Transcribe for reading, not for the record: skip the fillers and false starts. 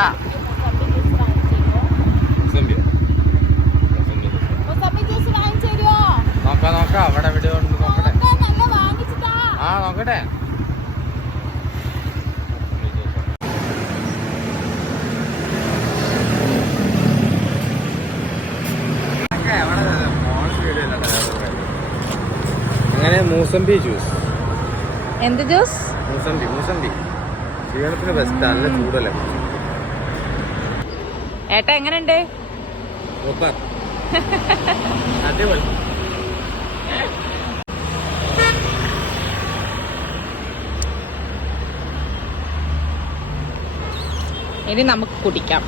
ഏട്ടാ നോക്കാം നോക്കാം അവിടെ എവിടെ ഉണ്ട് നോക്കട്ടെ. ആ നോക്കട്ടെ. അങ്ങനെ മൂസമ്പി ജ്യൂസ്. എന്ത് ജ്യൂസ്? മൂസമ്പി. മൂസമ്പി ക്ഷീണത്തിന് ബെസ്റ്റ്. നല്ല ചൂടല്ലേ. ഏട്ടാ എങ്ങനെയുണ്ട്? അടിപൊളി. ഇനി നമുക്ക് കുടിക്കാം.